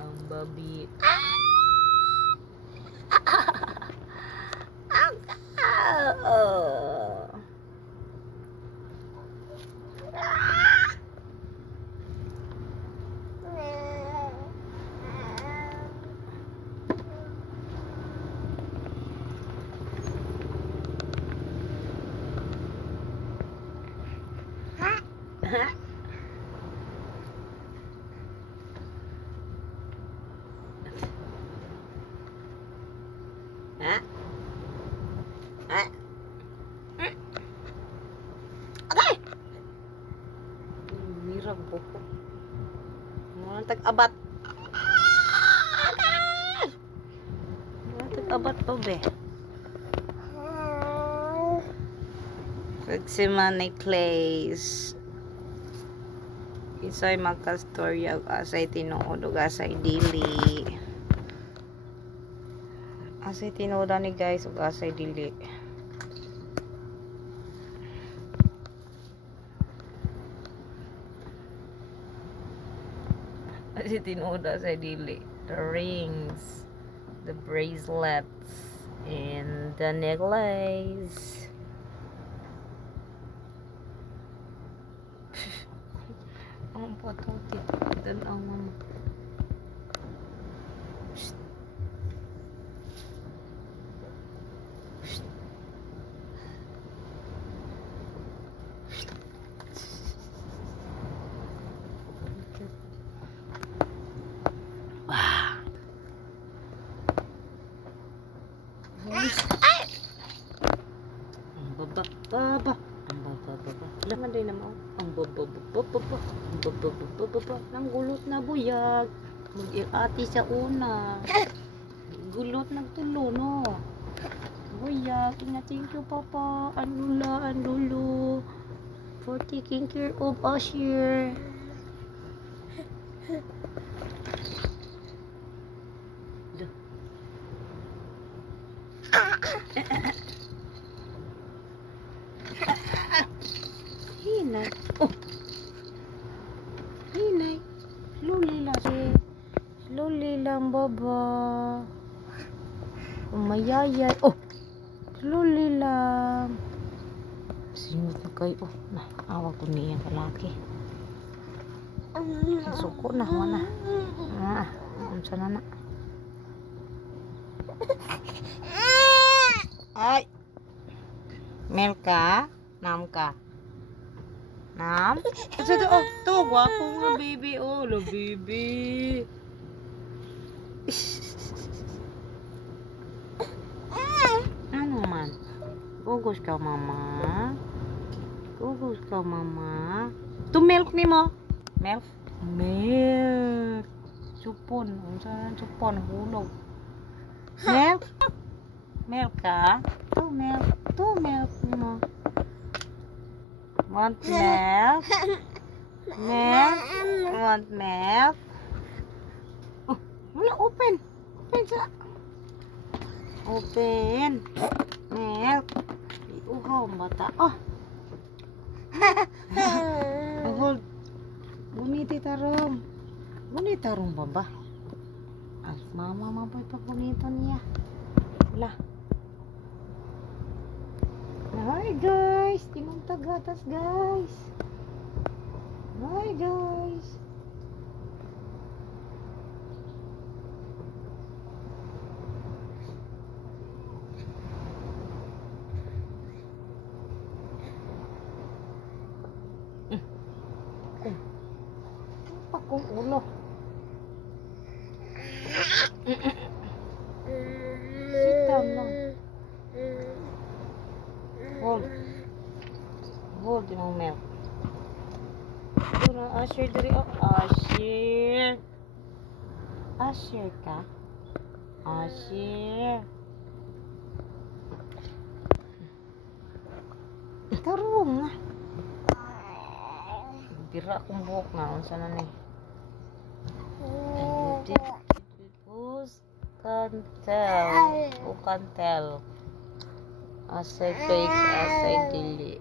Ang babi. Ha? Ha? Okay! Mirang buko. Mga tag-abat. Mga tag-abat pa be. Pagsimanay Clays. Isa'y magkastorya asay tinuod ug asay dili. Asay tinuoda ni guys ug asay dili. Asay tinuoda asay dili. The rings, the bracelets, and the necklace. Ang patuti dan ang mama. Ang baba. Laman din naman. Ang baba. Nang gulot na buyag. Mag-irati sa una. Gulot nagtulo, no? Buyag. Thank you, Papa. Lolo. For taking care of us here. Hinay. Oh. Hinay. Slowly lang, baba. Umayayay. Oh. Slowly lang. Sinut na kayo. Oh, naawa ko niya kalaki. Suko na, wala. Sana na. Ay. Melka, Namka. Nam? Oh, to, gwapo nga baby. Oh, lo baby. Ano man? Gugos ka, mama. To milk ni mo? Milk? Supon. Saan supon? Hulog. Milk? Milk ka? To milk ni mo. Want milk? Want milk? Oh, wala, open sa. Open. Milk. Iuhaw ang bata. Oh. Hold. Buniti tarong baba. Ay, mama maboy pa bunito niya. Wala. Hi guys, tinunta gatas guys. Hi guys. Pakong ulo. Sit down lang. Hold yung milk. Ito na, Asher diri. Oh, Asher ka? Asher. Tarong nga. Bira akong buhok nga. Unsa na ni? Who can tell? Asay fake, asay dili.